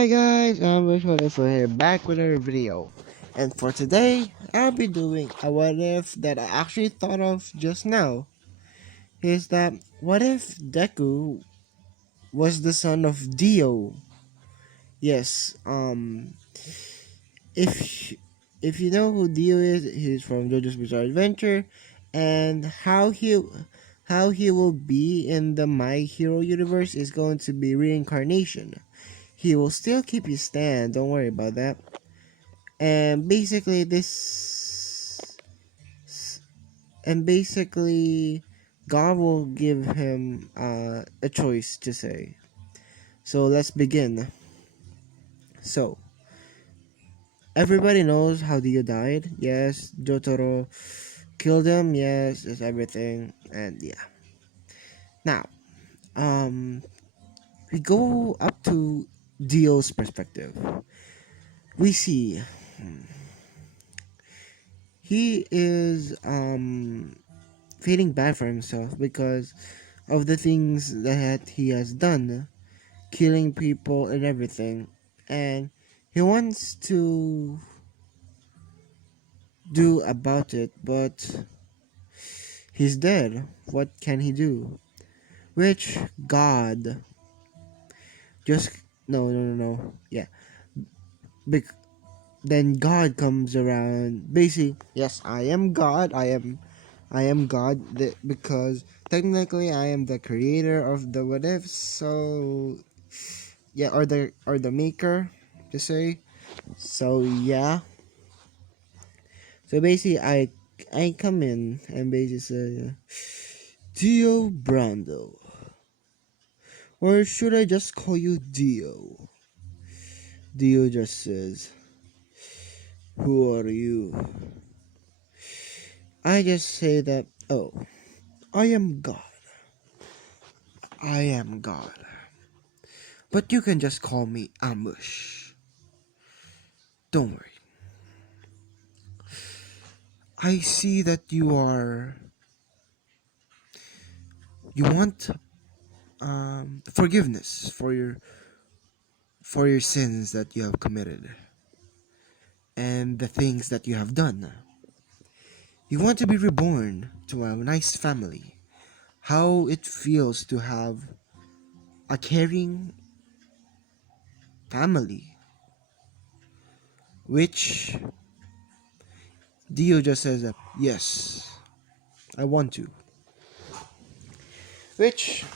Hi guys, I'm Wishful here back with another video. And for today, I'll be doing a what if that I actually thought of just now. Is that what if Deku was the son of Dio? Yes, if if you know who Dio is, he's from JoJo's Bizarre Adventure, and how he will be in the My Hero universe is going to be reincarnation. He will still keep his stand, don't worry about that. And basically God will give him a choice to say. So let's begin. So everybody knows how Dio died. Yes, Jotaro killed him. Yes, it's everything. And yeah. Now, um, we go up to Dio's perspective. We see he is feeling bad for himself because of the things that he has done, killing people and everything, and he wants to do about it, but he's dead. What can he do? Which God just no, yeah. Bec- then God comes around. Basically, yes, I am God. I am God because technically I am the creator of the what ifs. So yeah, or the maker to say. So yeah. So basically, I come in and basically say, Dio Brando, or should I just call you Dio? Dio just says, who are you? I just say that, oh, I am God. I am God. But you can just call me Ambush. Don't worry. I see that you want forgiveness for your sins that you have committed and the things that you have done. You want to be reborn to a nice family. How it feels to have a caring family. Which Dio just says that, yes, I want to. Which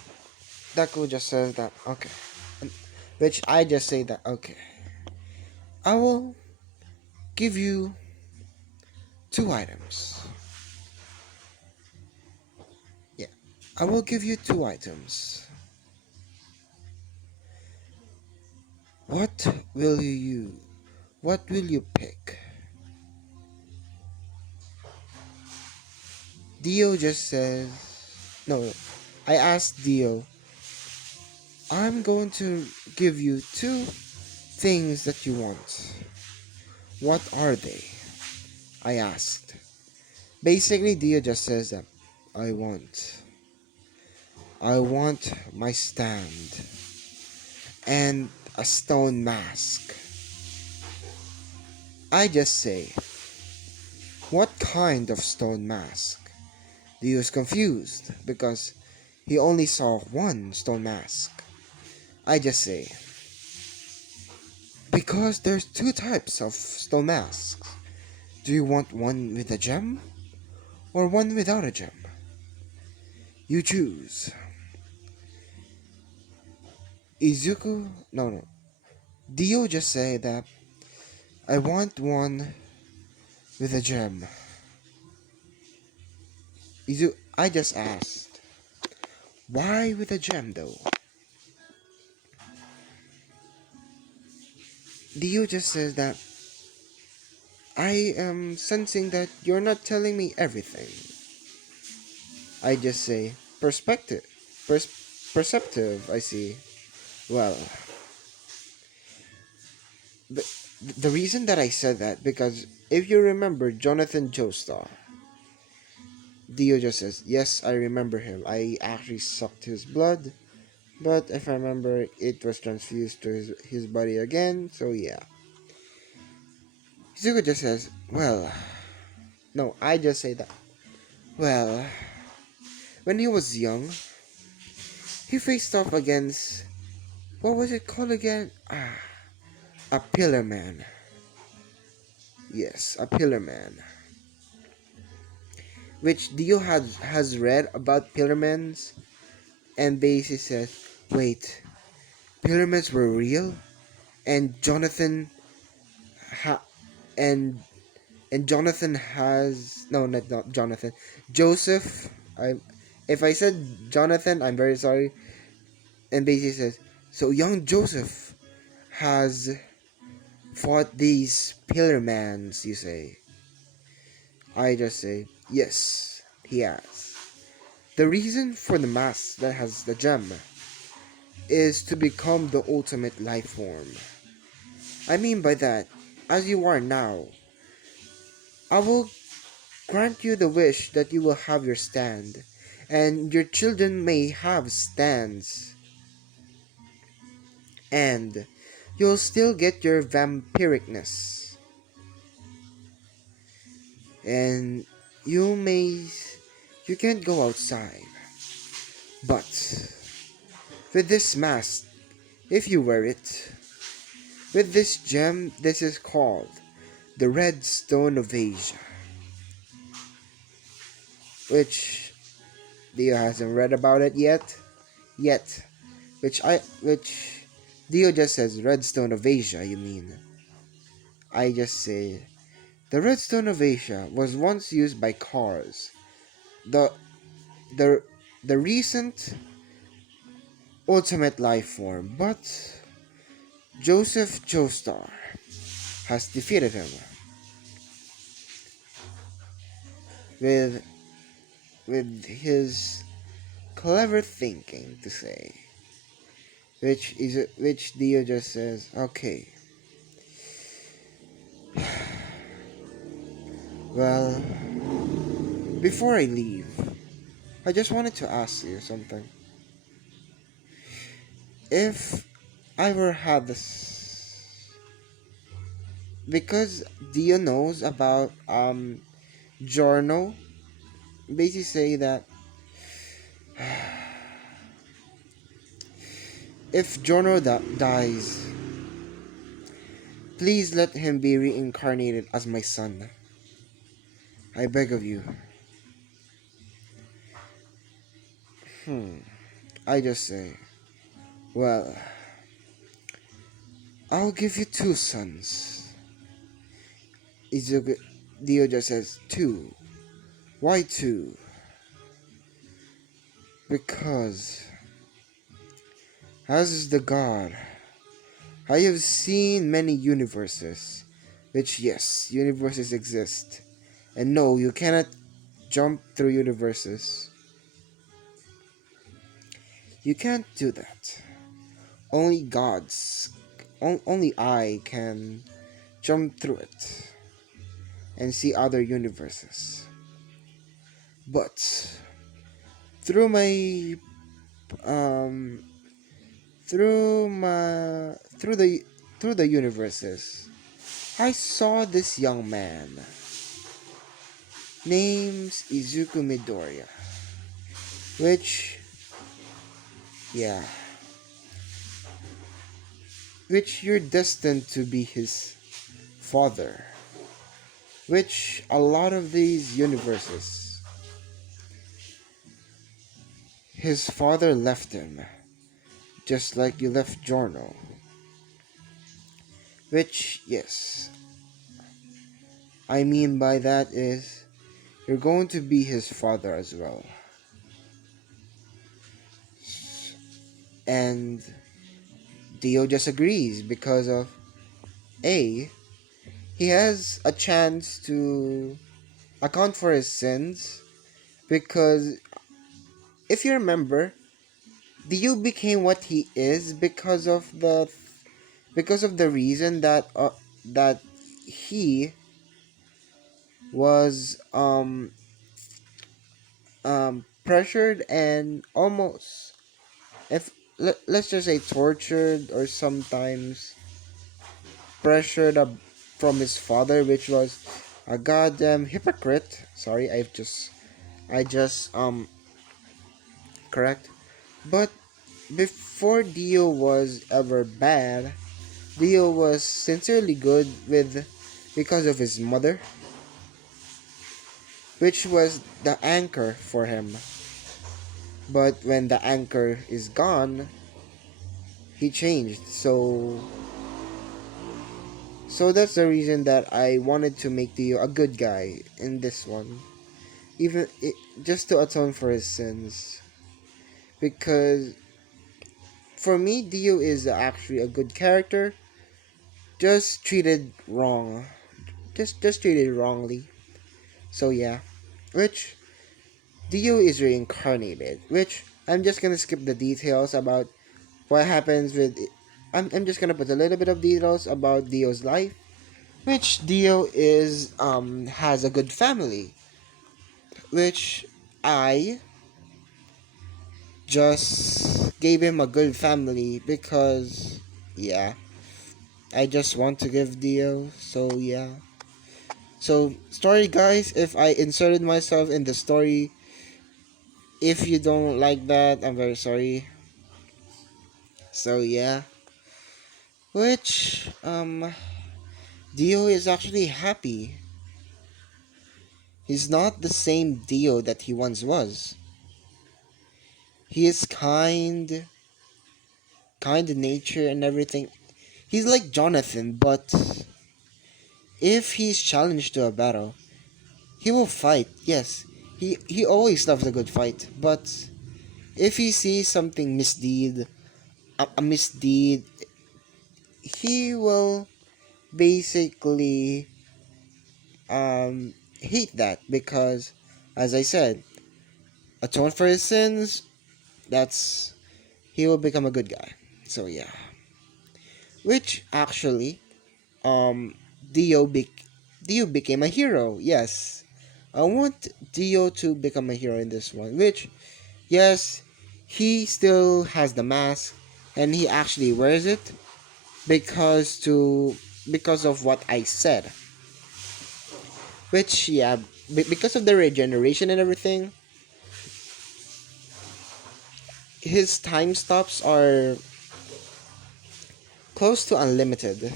Deku just says that, okay. Which I just say that, okay. I will give you two items. Yeah. I will give you two items. What will you what will you pick? Dio just says no. I asked Dio, I'm going to give you two things that you want. What are they? I asked. Basically, Dio just says that I want. I want my stand and a stone mask. I just say, what kind of stone mask? Dio is confused because he only saw one stone mask. I just say, because there's two types of stone masks. Do you want one with a gem or one without a gem? You choose. Izuku? No. Dio just said that I want one with a gem. I just asked, why with a gem though? Dio just says that I am sensing that you're not telling me everything. I just say, perspective. Perceptive, I see. Well, the, the reason that I said that, because if you remember Jonathan Joestar, Dio just says, yes, I remember him. I actually sucked his blood. But if I remember, it was transfused to his body again. So yeah, Izuku just says, "Well, no, I just say that. Well, when he was young, he faced off against what was it called again? A pillar man. Yes, a pillar man. Which Dio has read about pillarmans, and basically says, wait, pillarmans were real, and ha- and Jonathan has no, not Jonathan, Joseph. I if I said Jonathan, I'm very sorry. And basically says, so young Joseph has fought these pillarmans. You say? I just say yes, he has. The reason for the mask that has the gem is to become the ultimate life form. I mean by that, as you are now, I will grant you the wish that you will have your stand, and your children may have stands, and you'll still get your vampiricness, and you may you can't go outside. But with this mask, if you wear it, with this gem, this is called the Red Stone of Asia, which Dio hasn't read about it yet, which Dio just says Redstone of Asia, you mean. I just say the Redstone of Asia was once used by cars. The the the recent ultimate life form, but Joseph Joestar has defeated him with his clever thinking to say. Which Dio just says, okay, well, before I leave, I just wanted to ask you something. If I were had this, because Dio knows about Giorno, basically say that if Giorno dies, please let him be reincarnated as my son. I beg of you. Hmm. I just say, well, I'll give you two sons. Izuku, Dio just says two. Why two? Because, as is the god, I have seen many universes, which yes, universes exist. And no, you cannot jump through universes. You can't do that. Only gods, only I can jump through it and see other universes. But through my um through the universes, I saw this young man named Izuku Midoriya, which yeah, which you're destined to be his father, which a lot of these universes, his father left him, just like you left Giorno, which, yes, I mean by that is, you're going to be his father as well. And Dio just agrees because of A, he has a chance to account for his sins because if you remember, Dio became what he is because of the reason that he was pressured and almost, if let's just say tortured or sometimes pressured from his father, which was a goddamn hypocrite. Sorry, I just correct. But before Dio was ever bad, Dio was sincerely good with because of his mother, which was the anchor for him. But when the anchor is gone, he changed. So that's the reason that I wanted to make Dio a good guy in this one. Even just to atone for his sins. Because for me, Dio is actually a good character, just treated wrong. Just treated wrongly. So yeah. Which Dio is reincarnated. Which I'm just gonna skip the details about what happens with I'm just gonna put a little bit of details about Dio's life. Which Dio is has a good family. Which I just gave him a good family because yeah, I just want to give Dio. So yeah. So story guys, if I inserted myself in the story, if you don't like that, I'm very sorry. So yeah. Which Dio is actually happy. He's not the same Dio that he once was. He is kind in nature and everything. He's like Jonathan, but if he's challenged to a battle, he will fight. Yes, he always loves a good fight. But if he sees something a misdeed, he will basically hate that because, as I said, atone for his sins. That's he will become a good guy. So yeah, which actually um Dio bec- Dio became a hero. Yes, I want Dio to become a hero in this one. Which yes, he still has the mask and he actually wears it because to because of what I said. Which yeah, because of the regeneration and everything, his time stops are close to unlimited.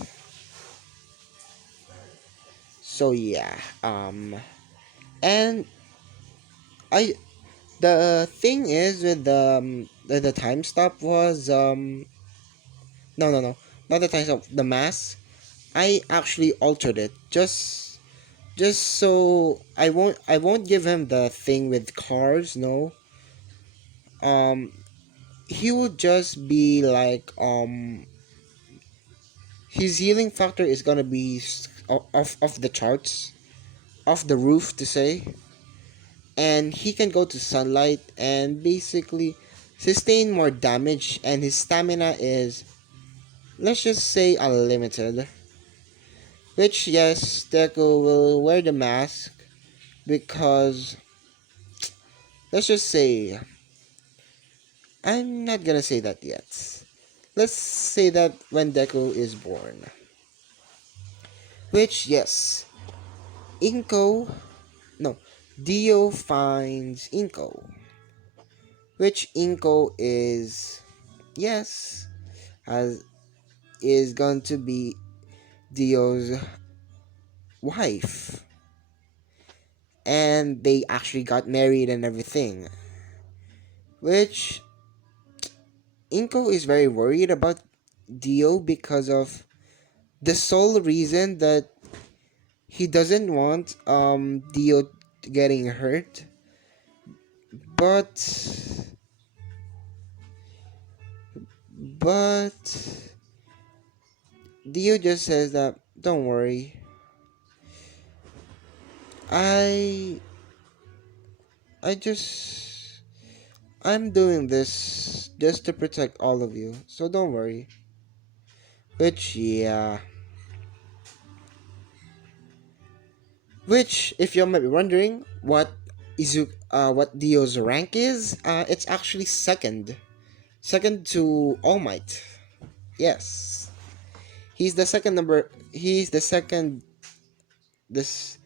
So yeah, and I the thing is with the time stop was no, not the time stop, the mask. I actually altered it just so I won't give him the thing with cars. No, um he would just be like his healing factor is gonna be off the charts, off the roof to say, and he can go to sunlight and basically sustain more damage, and his stamina is, let's just say, unlimited. Which yes, Deku will wear the mask because, let's just say, I'm not gonna say that yet. Let's say that when Deku is born. Which yes, Inko no, Dio finds Inko, which Inko is, yes, has is going to be Dio's wife, and they actually got married and everything. Which Inko is very worried about Dio because of the sole reason that he doesn't want Dio getting hurt, but but Dio just says that don't worry, I I just I'm doing this just to protect all of you, so don't worry. Which yeah, which if you might be wondering what Dio's rank is, it's actually second. second to All Might. Yes, he's the second number. He's the second. This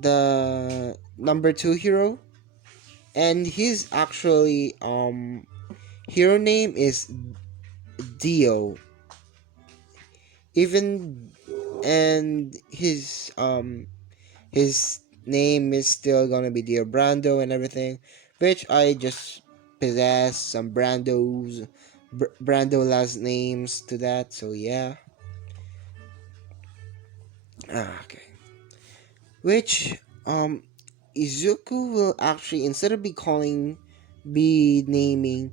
the number two hero, and his actually hero name is Dio. Even and his name is still gonna be Dio Brando and everything, which I just possess some Brando last names to that. So yeah, okay. Which Izuku will actually, instead of be naming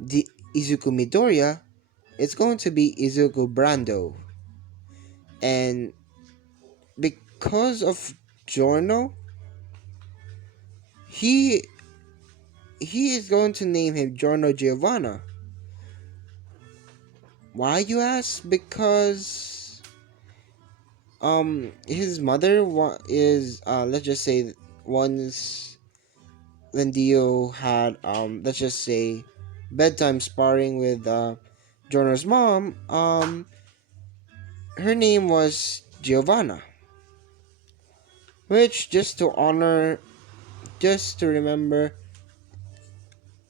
the Izuku Midoriya, it's going to be Izuku Brando. And because of Giorno, he he is going to name him Giorno Giovanna. Why, you ask? Because his mother is let's just say, once when Dio had let's just say bedtime sparring with Giorno's mom, her name was Giovanna, which just to remember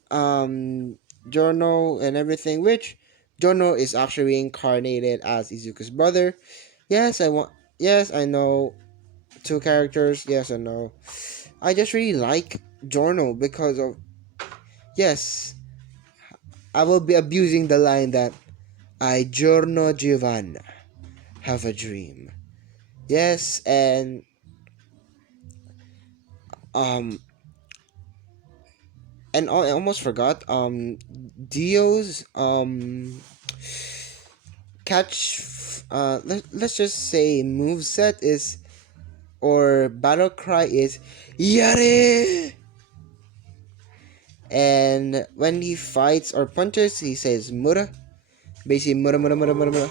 Giorno and everything, which Giorno is actually reincarnated as Izuku's brother. Yes, I want. Yes, I know two characters. Yes, I know. I just really like Giorno because of, yes. I will be abusing the line that I Giorno Giovanna have a dream. Yes, and um I almost forgot Dio's let's just say move set is, or battle cry is Yare. And when he fights or punches, he says Mura. Basically Mura Mura Mura Mura Mura.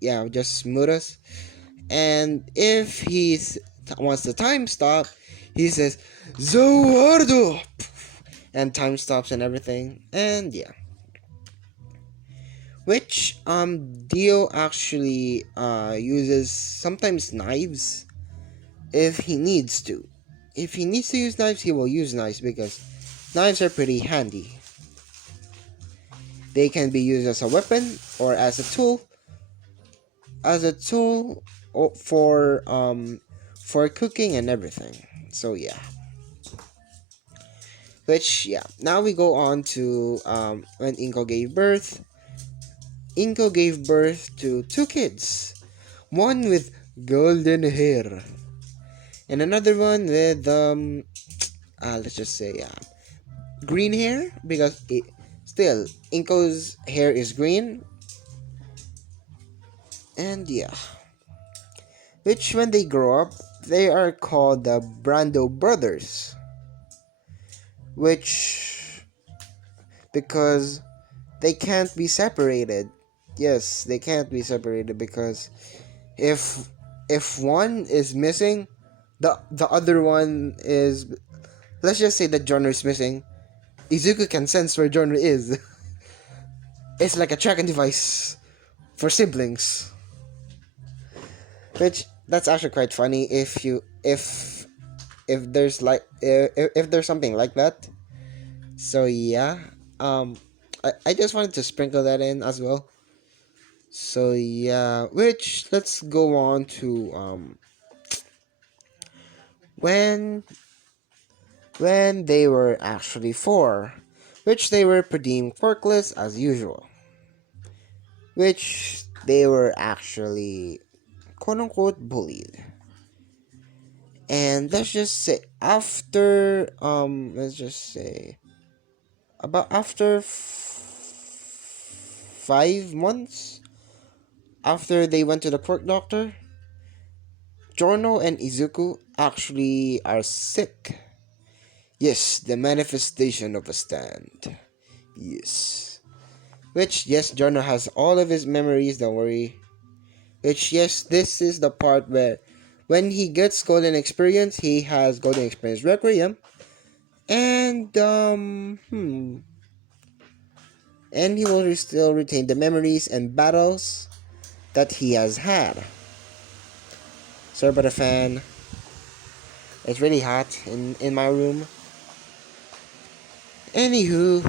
Yeah, just Muras. And if wants the time stop, he says Zoardo, and time stops and everything. And yeah, which Dio actually uses sometimes knives if he needs to. If he needs to use knives, he will use knives because knives are pretty handy. They can be used as a weapon or as a tool for cooking and everything. So yeah. Which, yeah, now we go on to when Inko gave birth. Inko gave birth to two kids, one with golden hair, and another one with let's just say green hair, because still Inko's hair is green, and yeah, which when they grow up, they are called the Brando brothers, which because they can't be separated. Yes, they can't be separated because if one is missing, the other one is, let's just say that genre is missing. Izuku can sense where genre is. It's like a tracking device for siblings. Which that's actually quite funny if there's like if there's something like that. So yeah, I just wanted to sprinkle that in as well. So yeah, which let's go on to when they were actually four, which they were pretty quirkless as usual, which they were actually quote unquote bullied. And let's just say after let's just say about after 5 months after they went to the quirk doctor, Giorno and Izuku actually are sick. Yes, the manifestation of a stand. Yes. Which, yes, Giorno has all of his memories, don't worry. Which, yes, this is the part where when he gets Golden Experience, he has Golden Experience Requiem. And, and he will still retain the memories and battles that he has had. Sorry about the fan. It's really hot in my room. Anywho,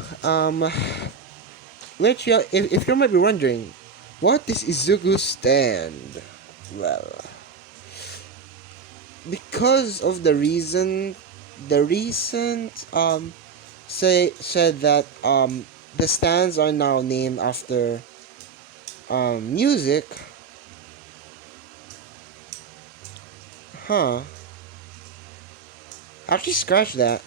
if you might be wondering, what is Izuku's stand? Well, because of the recent said that the stands are now named after music. Huh? Actually, scratch that.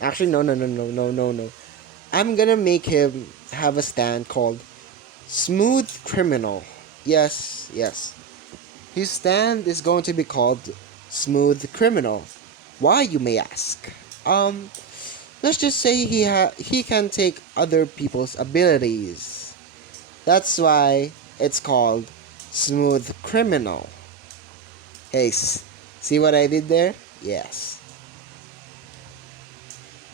Actually, no. I'm gonna make him have a stand called Smooth Criminal. Yes. His stand is going to be called Smooth Criminal. Why, you may ask? Um, let's just say he can take other people's abilities. That's why it's called Smooth Criminal. Hey, see what I did there? Yes.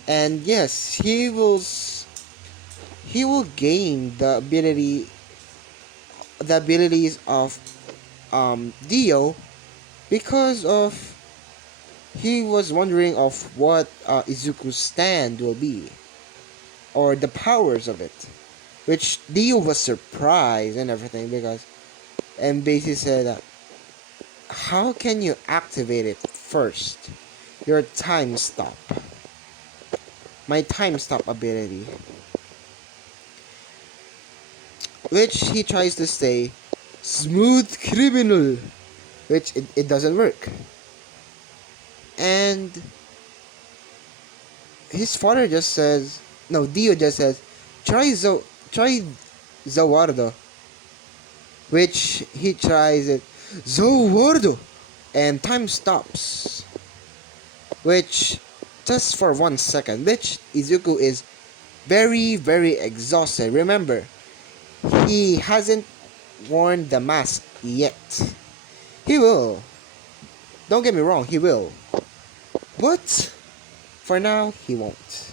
And yes, he will gain the abilities of DIO because of he was wondering of what Izuku's stand will be or the powers of it, which DIO was surprised and everything because and basically said that how can you activate it first? Your time stop. My time stop ability. Which he tries to say smooth criminal, which it doesn't work. And his father just says, no, Dio just says, try Zawardo, which he tries it, Zawardo, and time stops, which just for 1 second, which Izuku is very exhausted. Remember, he hasn't worn the mask yet. He will. Don't get me wrong, he will. But for now, he won't.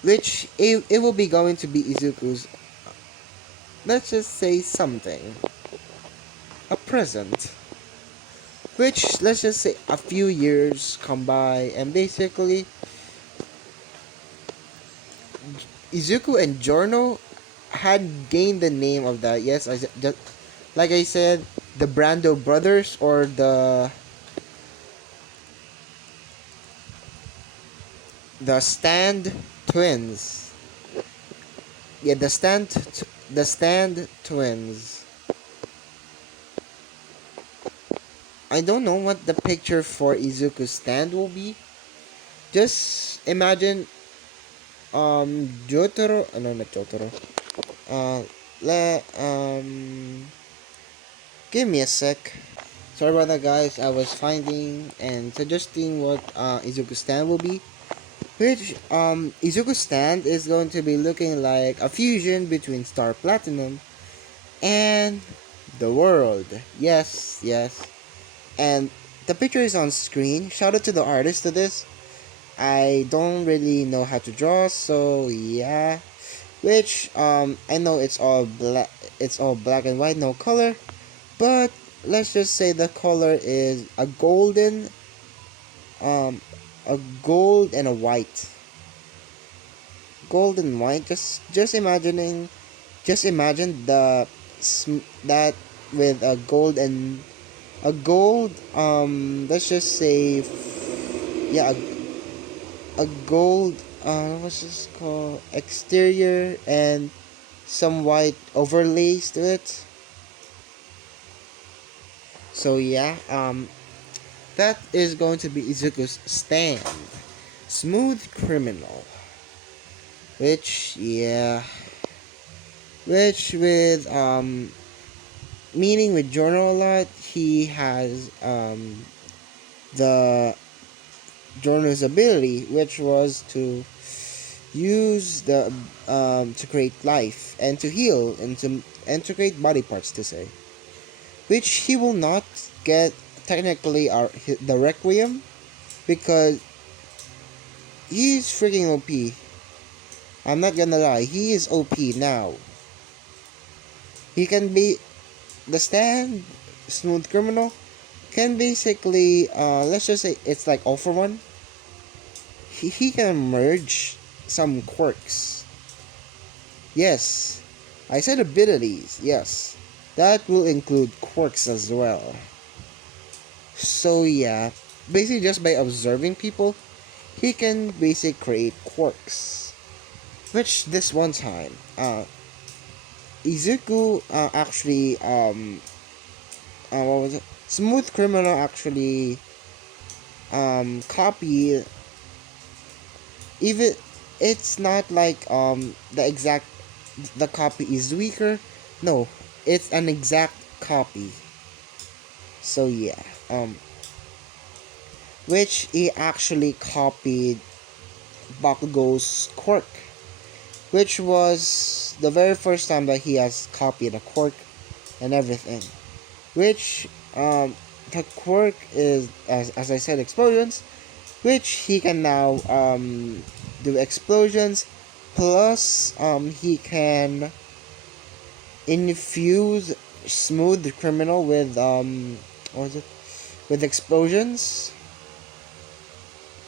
Which it will be going to be Izuku's, let's just say something, a present. Which let's just say a few years come by and basically Izuku and Giorno had gained the name of that. Yes, like I said, the Brando brothers or the Stand twins. Yeah, the Stand twins. I don't know what the picture for Izuku's stand will be. Just imagine Jotaro, no, not Jotaro. Uh le Give me a sec. Sorry about that, guys. I was finding and suggesting what Izuku's stand will be. Which Izuku's stand is going to be looking like a fusion between Star Platinum and the world. Yes. And the picture is on screen. Shout out to the artist of this. I don't really know how to draw, so yeah. Which I know it's all black and white, no color. But let's just say the color is um a gold and a white. Gold and white. Just imagine that with a gold let's just say yeah a gold what's this called exterior and some white overlays to it. So yeah, that is going to be Izuku's stand, Smooth Criminal. Which yeah, which with meaning with Journal a lot, he has the Journal's ability, which was to use the to create life and to heal and to create body parts to say, which he will not get technically the Requiem because he's freaking OP. I'm not gonna lie, he is OP now. He can be the stand smooth criminal can basically let's just say it's like all for one. He can merge some quirks. Yes, I said abilities. Yes, that will include quirks as well. So yeah, basically just by observing people, he can basically create quirks. Which this one time, Izuku actually what was it? Smooth Criminal actually copy, even it's not like the copy is weaker. No, it's an exact copy. So yeah, which he actually copied Bakugo's quirk, which was the very first time that he has copied a quirk and everything. Which the quirk is, as I said, explosions, which he can now do explosions, plus he can infuse smooth criminal with what was it, with explosions.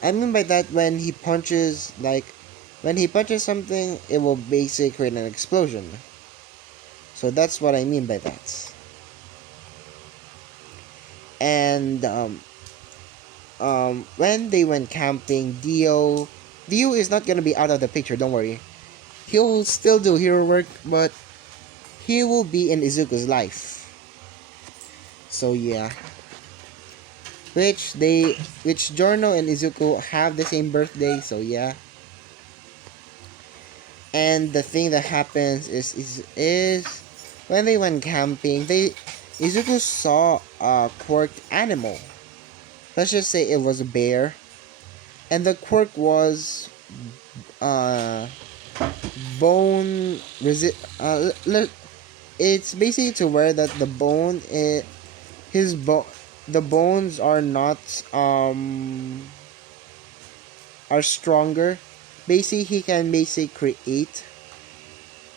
I mean by that, when he punches something, it will basically create an explosion. So that's what I mean by that. And when they went camping, Dio is not gonna be out of the picture. Don't worry, he'll still do hero work, but he will be in Izuku's life. So yeah, which Giorno and Izuku have the same birthday. So yeah, and the thing that happens is when they went camping, Izuku saw a quirked animal. Let's just say it was a bear, and the quirk was uh bone it's basically to where that the bone his the bones are not are stronger. Basically he can basically create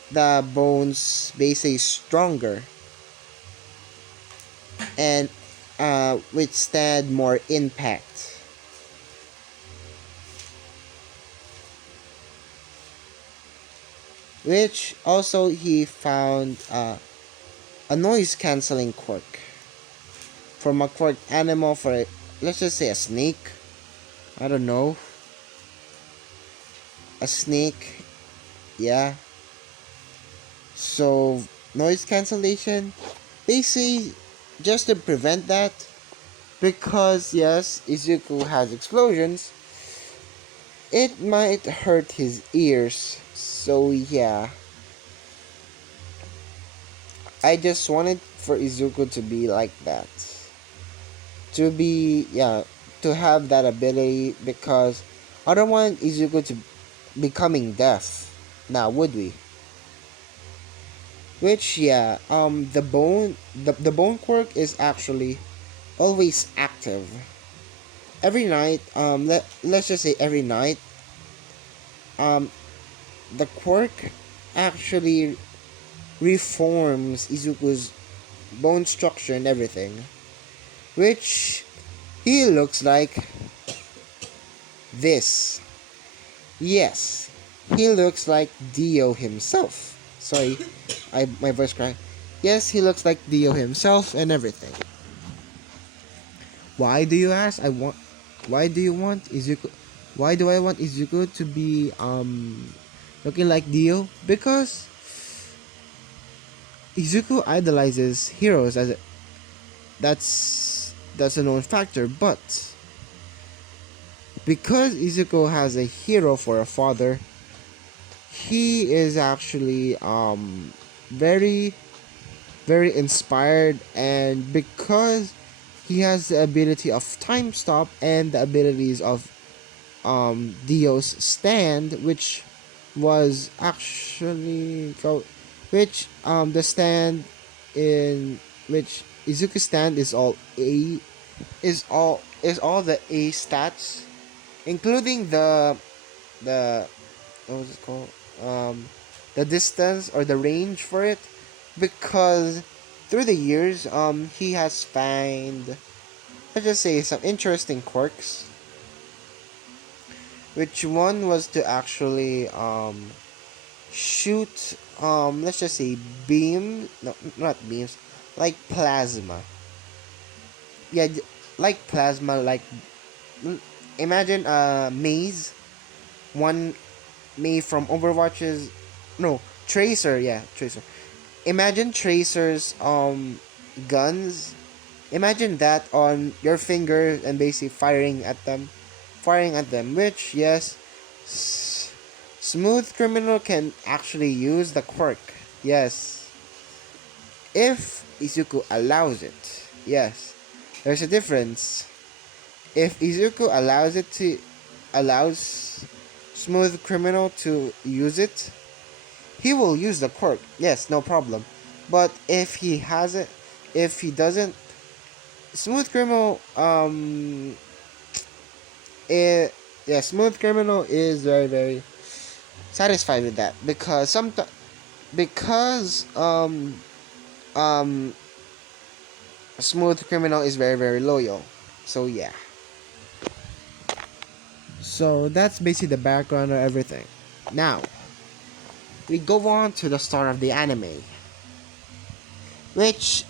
the bones basically stronger and withstand more impact. Which also he found a noise cancelling quirk from a quirked animal for let's just say a snake. I don't know. A snake. Yeah. So noise cancellation. Basically just to prevent that, because yes, Izuku has explosions, it might hurt his ears. So yeah, I just wanted for Izuku to be like that. To be, yeah, to have that ability, because I don't want Izuku to becoming deaf. Now, would we? Which, yeah, the bone quirk is actually always active. Every night, let's just say every night, um, the quirk actually reforms Izuku's bone structure and everything, which he looks like this. Yes, he looks like Dio himself. Sorry, my voice cracked. Yes, he looks like Dio himself and everything. Why do you ask? Why do you want Izuku? Why do I want Izuku to be looking like Dio? Because Izuku idolizes heroes as a, that's a known factor, but because Izuku has a hero for a father, he is actually very very inspired, and because he has the ability of time stop and the abilities of Dio's stand, which was actually which the stand in which Izuku's stand is all A, is all the A stats, including the the what was it called? The distance or the range for it, because through the years, he has found, let's just say, some interesting quirks. Which one was to actually shoot, let's just say, beam, no, not beams, like plasma. Yeah, like plasma, like imagine a maze, one made from Overwatch's, no, Tracer, yeah, Tracer. Imagine Tracer's guns. Imagine that on your finger and basically firing at them. Which, yes, Smooth Criminal can actually use the quirk. Yes, if Izuku allows it. Yes, there's a difference. If Izuku allows Smooth Criminal to use it, he will use the quirk. Yes, no problem. But if he doesn't, Smooth Criminal, yeah, Smooth Criminal is very, very satisfied with that, because because um Smooth Criminal is very, very loyal. So yeah. So that's basically the background of everything. Now we go on to the start of the anime, which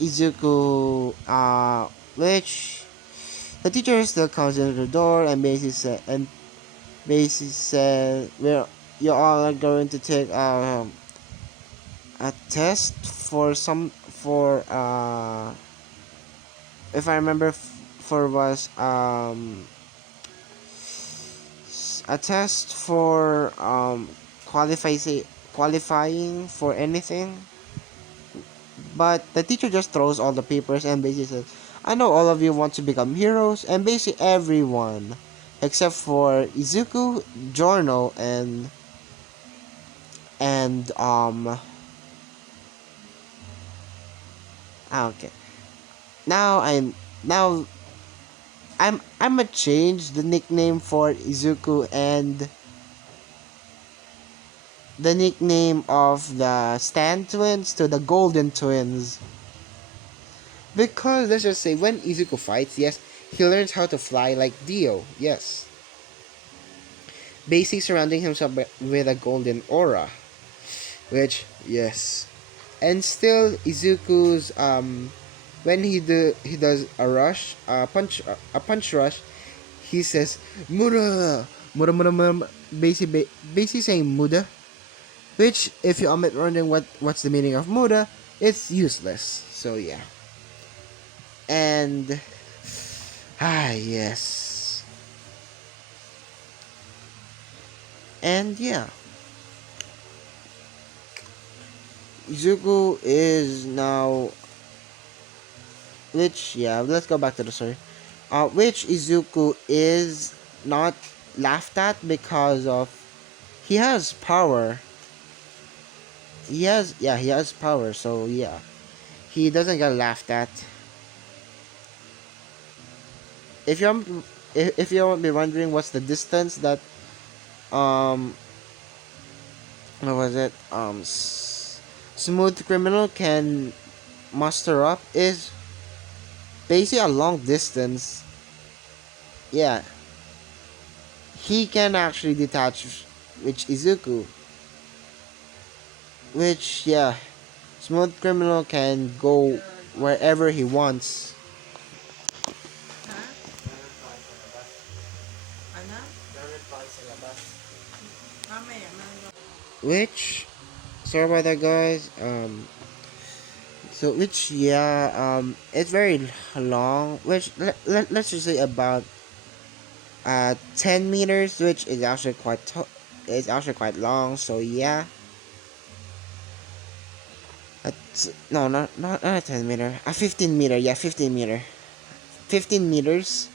which the teacher still comes into the door and basically said, "We're you all are going to take a test for if I remember for was a test for qualifying for anything." But the teacher just throws all the papers and basically says, "I know all of you want to become heroes," and basically everyone except for Izuku, Giorno, and okay. Now I'm gonna change the nickname for Izuku and the nickname of the Stand twins to the Golden twins. Because let's just say when Izuku fights, yes, he learns how to fly like DIO, yes. Basically surrounding himself with a golden aura. Which, yes. And still Izuku's when he does a rush, a punch rush, he says Mura Mura Mura Mura, basically saying Muda, which if you are wondering what's the meaning of Muda, it's useless. So yeah. And yes. And yeah. Izuku is now, which, yeah, let's go back to the story. Which Izuku is not laughed at because of he has power. He has power, so yeah. He doesn't get laughed at. If you're if you won't be wondering what's the distance that um what was it Smooth Criminal can muster up, is basically a long distance. Yeah, he can actually detach which Izuku, which, yeah, Smooth Criminal can go wherever he wants. Which, sorry about that, guys. So which, yeah, it's very long. Which let's just say about 10 meters, which is actually it's actually quite long. So yeah. No, not a 10 meter. A 15 meter. Yeah, 15 meter. 15 meters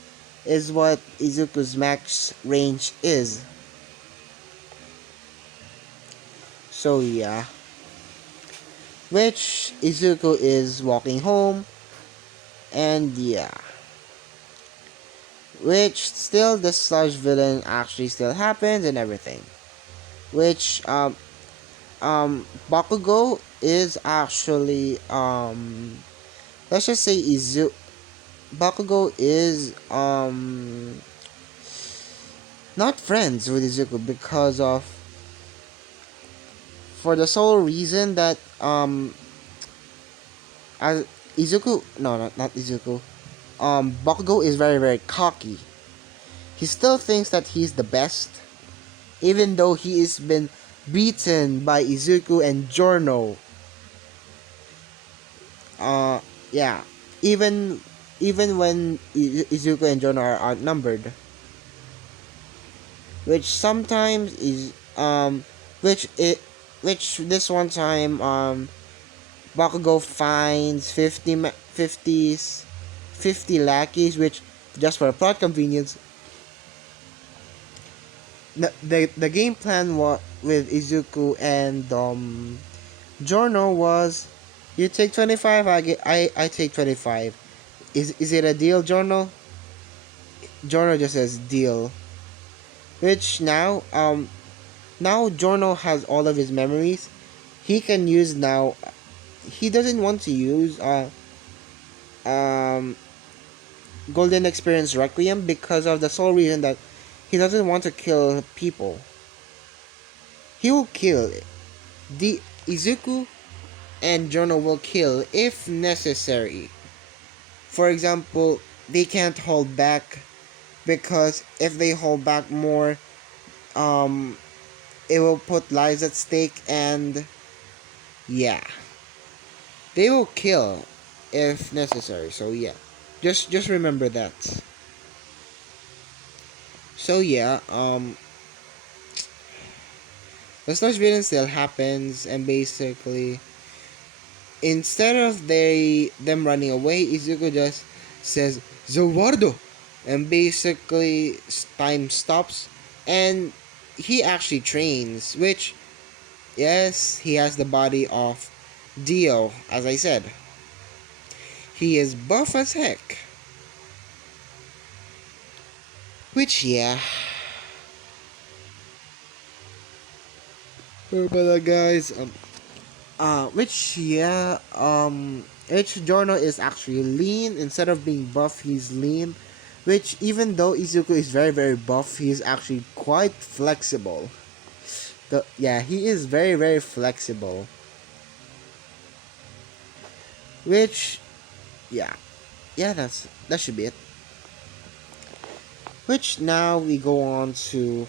is what Izuku's max range is. So yeah. Which Izuku is walking home, and yeah. Which still the sludge villain actually still happens and everything. which Bakugo is actually let's just say Bakugo is not friends with Izuku because of for the sole reason that as Izuku no not Izuku Bakugo is very very cocky. He still thinks that he's the best, even though he has been beaten by Izuku and Giorno. Uh, yeah, even even when Izuku and Giorno are outnumbered, which sometimes is which it which this one time Bakugo finds 50 lackeys, which just for plot convenience the game plan with Izuku and Giorno was you take 25, I take 25. Is it a deal, Giorno? Giorno just says deal. Which now Giorno has all of his memories. He can use now. He doesn't want to use um Golden Experience Requiem because of the sole reason that he doesn't want to kill people. He will kill the Izuku and Giorno will kill if necessary. For example, they can't hold back because if they hold back more, it will put lives at stake and yeah, they will kill if necessary. So yeah, just remember that. So yeah, the slash villain still happens, and basically, instead of them running away, Izuku just says Zowardo, and basically time stops, and he actually trains, which yes, he has the body of DIO, as I said. He is buff as heck. Which yeah. But guys, which yeah, H Giorno is actually lean. Instead of being buff, he's lean. Which even though Izuku is very very buff, he is actually quite flexible. Yeah, he is very very flexible. Which yeah, that should be it. Which now we go on to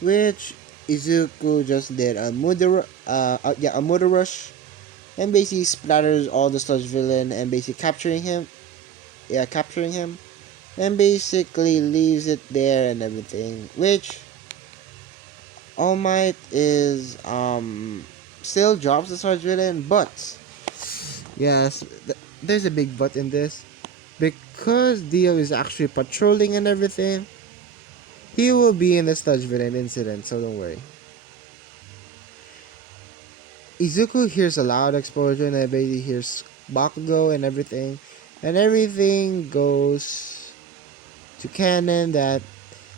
which Izuku just did a murder rush, and basically splatters all the sludge villain and basically capturing him, and basically leaves it there and everything. Which All Might is still drops the sludge villain, but yes, there's a big but in this because Dio is actually patrolling and everything. He will be in the sludge villain incident, so don't worry. Izuku hears a loud explosion and basically hears Bakugo and everything goes to canon that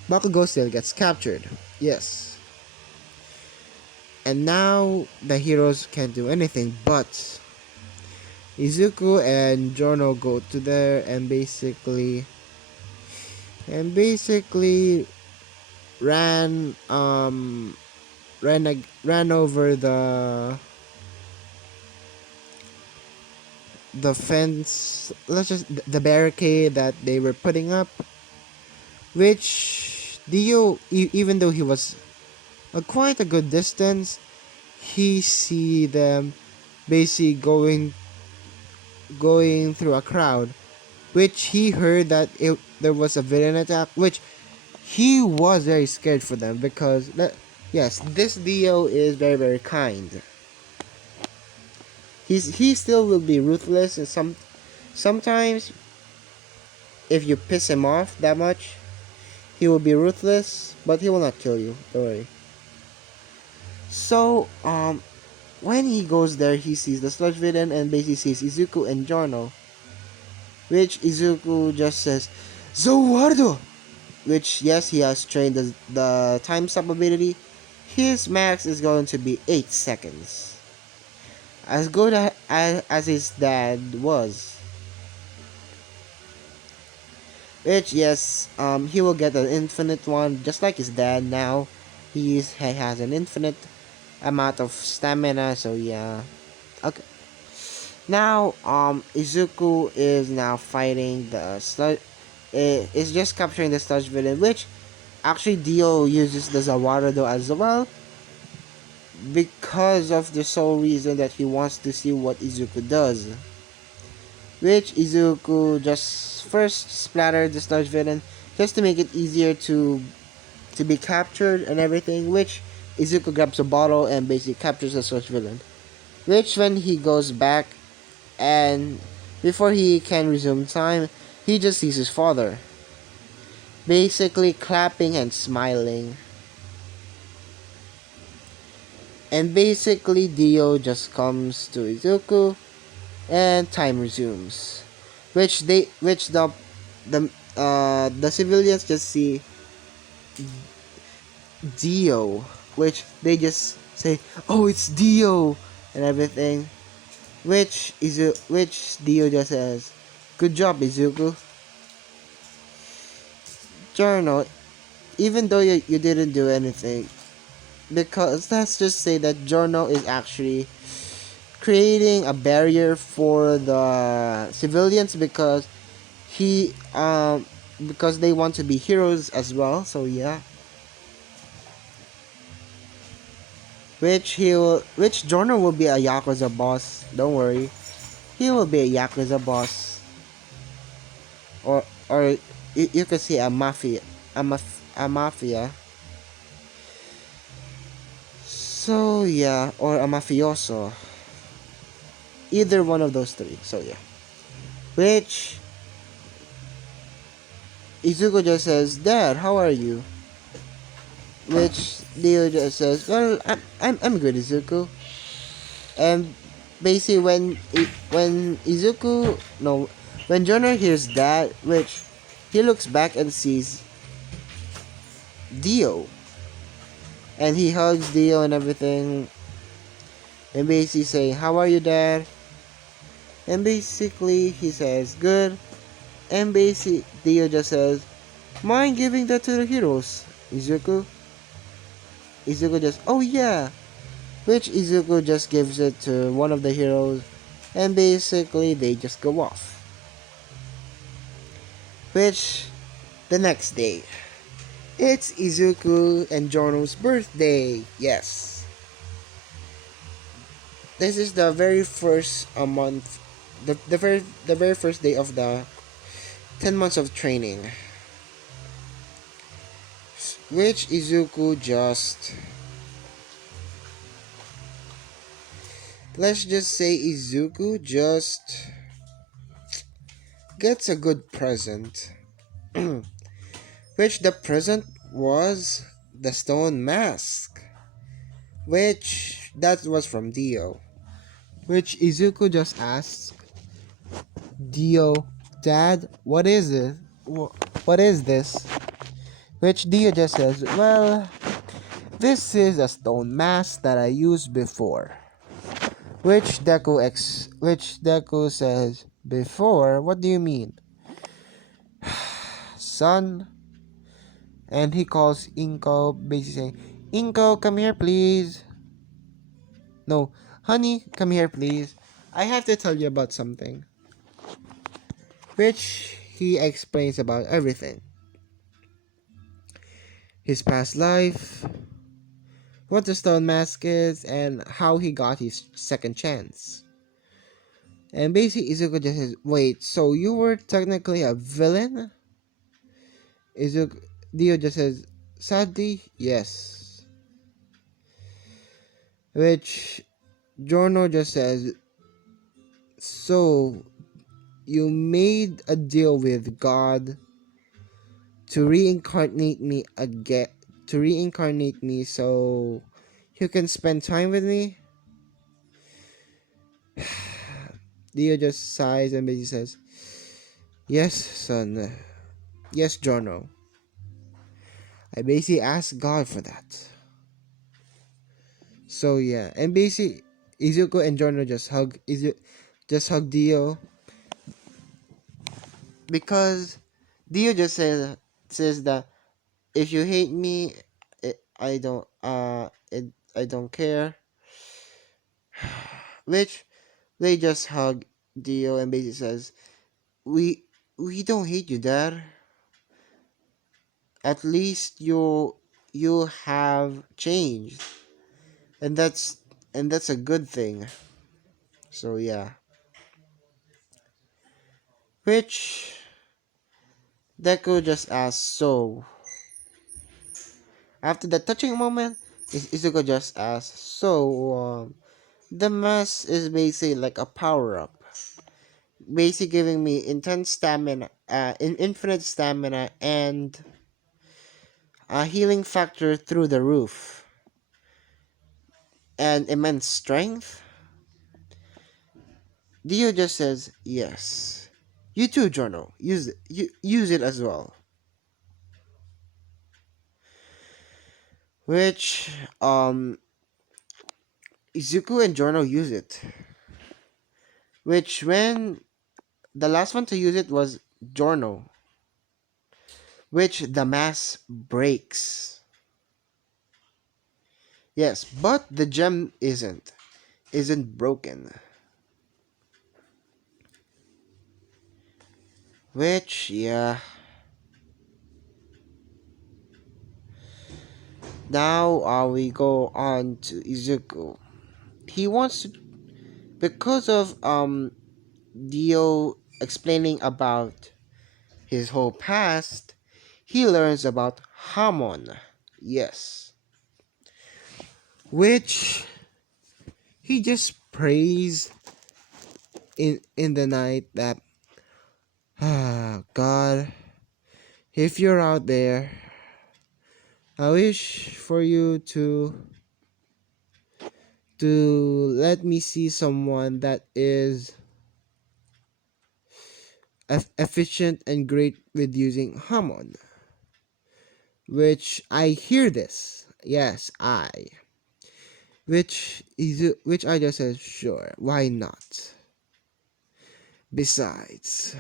Bakugo still gets captured. Yes. And now the heroes can't do anything, but Izuku and Giorno go to there and basically ran ran over the fence, let's just the barricade that they were putting up, which Dio, even though he was quite a good distance, he see them basically going through a crowd, which he heard that there was a villain attack, which he was very scared for them because yes, this Dio is very very kind. He still will be ruthless, and sometimes if you piss him off that much, he will be ruthless, but he will not kill you. Don't worry. So when he goes there, he sees the sludge villain and basically sees Izuku and Giorno, which Izuku just says, Zoardo! Which, yes, he has trained the time stop ability. His max is going to be 8 seconds. As good as his dad was. Which, yes, he will get an infinite one, just like his dad now. He has an infinite amount of stamina, so yeah. Okay. Now, Izuku is now fighting the sludge. Is just capturing the sludge villain, which actually Dio uses the Zawarudo as well, because of the sole reason that he wants to see what Izuku does. Which Izuku just first splattered the sludge villain just to make it easier to be captured and everything. Which Izuku grabs a bottle and basically captures the sludge villain. Which when he goes back and before he can resume time, he just sees his father, basically clapping and smiling. And basically Dio just comes to Izuku and time resumes. Which the civilians just see Dio, which they just say, "Oh, it's Dio," and everything. Which Dio just says, "Good job, Izuku." Journal, even though you didn't do anything, because let's just say that Journal is actually creating a barrier for the civilians he because they want to be heroes as well. So yeah, which Journal will be a Yakuza boss. Don't worry, he will be a Yakuza boss, or you could say a mafia, a mafia. So yeah, or a mafioso. Either one of those three. So yeah, which Izuku just says, "Dad, how are you?" Which Leo just says, "Well, I'm good, Izuku." And basically, when Izuku no, when Jonah hears that, which he looks back and sees Dio, and he hugs Dio and everything, and basically saying, "How are you, Dad?" And basically he says, "Good." And basically Dio just says, "Mind giving that to the heroes, Izuku?" Izuku just, "Oh yeah." Which Izuku just gives it to one of the heroes, and basically they just go off. Which, the next day, it's Izuku and Jono's birthday. Yes, this is the very first month, the very first day of the 10 months of training. Which Izuku just, let's just say Izuku just gets a good present. Which the present was the stone mask. Which that was from Dio. Which Izuku just asks Dio, "Dad, what is it? What is this?" Which Dio just says, "Well, this is a stone mask that I used before." Which Deku says, "Before? What do you mean?" "Son," and he calls Inko, basically saying, "Inko, come here please." No, "Honey, come here please. I have to tell you about something." Which he explains about everything. His past life, what the stone mask is, and how he got his second chance. And basically Izuku just says, "Wait, so you were technically a villain?" Izuku Dio just says, "Sadly, yes." Which Giorno just says, "So you made a deal with God to reincarnate me again, to reincarnate me so you can spend time with me?" Dio just sighs and basically says, "Yes, son. Yes, Jono. I basically asked God for that. So yeah, and basically Izuku and Jono just hug Dio because Dio just says that if you hate me, I don't care. Which they just hug Dio and basically says, "We we don't hate you, Dad. At least you have changed, and that's a good thing." So yeah, which Deku just asks, "So after that touching moment, Izuku just asks, so the mask is basically like a power up, basically giving me intense stamina, infinite stamina, and a healing factor through the roof, and immense strength." Dio just says, "Yes. You too, Jono. Use it as well." Which Izuku and Jono use it. Which when the last one to use it was Jorno, which the mass breaks. Yes, but the gem isn't broken. Which yeah. Now we go on to Izuku. He wants to, because of Dio explaining about his whole past, he learns about Hamon. Yes. Which he just prays in the night that, God, if you're out there, I wish for you to let me see someone that is efficient and great with using Hamon. Which I hear this. Yes, I. Which I just said, sure, why not? Besides,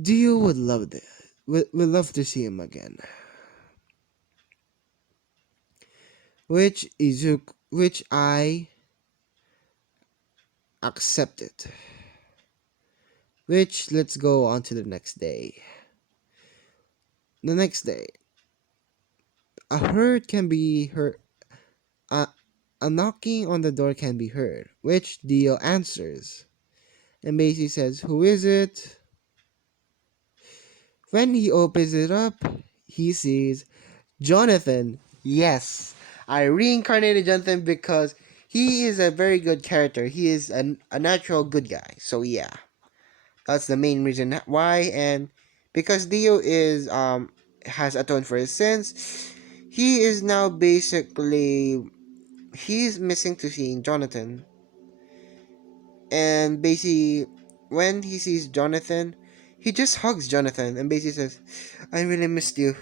Dio would love that. Would love to see him again. Which I accepted. Which let's go on to the next day. The next day, a herd can be heard. A, a knocking on the door can be heard, which Dio answers and basically says, "Who is it?" When he opens it up, he sees Jonathan. Yes, I reincarnated Jonathan because he is a very good character. He is a natural good guy. So yeah, that's the main reason why. And because Dio is has atoned for his sins, he is now basically he's missing to seeing Jonathan. And basically, when he sees Jonathan, he just hugs Jonathan and basically says, "I really missed you,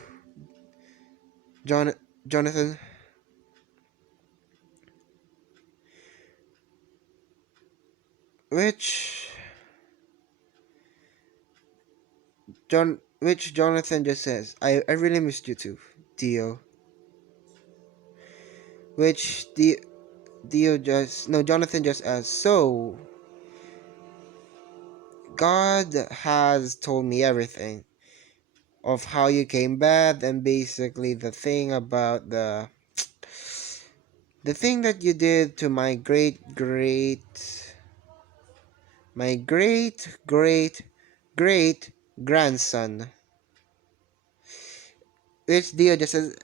John Jonathan." Which which Jonathan just says, I really missed you too, Dio." Which Dio just no Jonathan just asks, "So God has told me everything of how you came back and basically the thing about the thing that you did to my great grandson." Which Dio just says,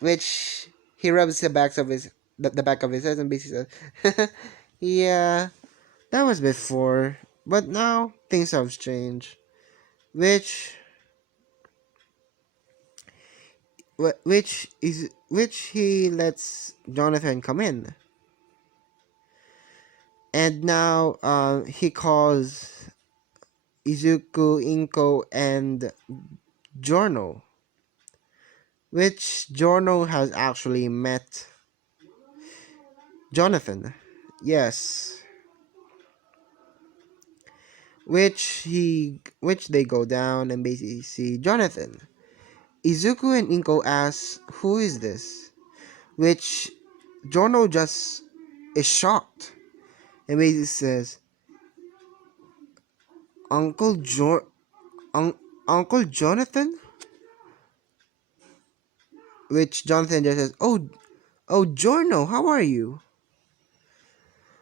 which he rubs the back of his head and basically says, "Yeah, that was before, but now things have changed." Which which he lets Jonathan come in, and now he calls Izuku, Inko, and Giorno, which Giorno has actually met Jonathan. Yes, which they go down and basically see Jonathan. Izuku and Inko ask, "Who is this?" Which Giorno just is shocked and basically says, "Uncle Un- Uncle Jonathan?" Which Jonathan just says, "Oh, Giorno, how are you?"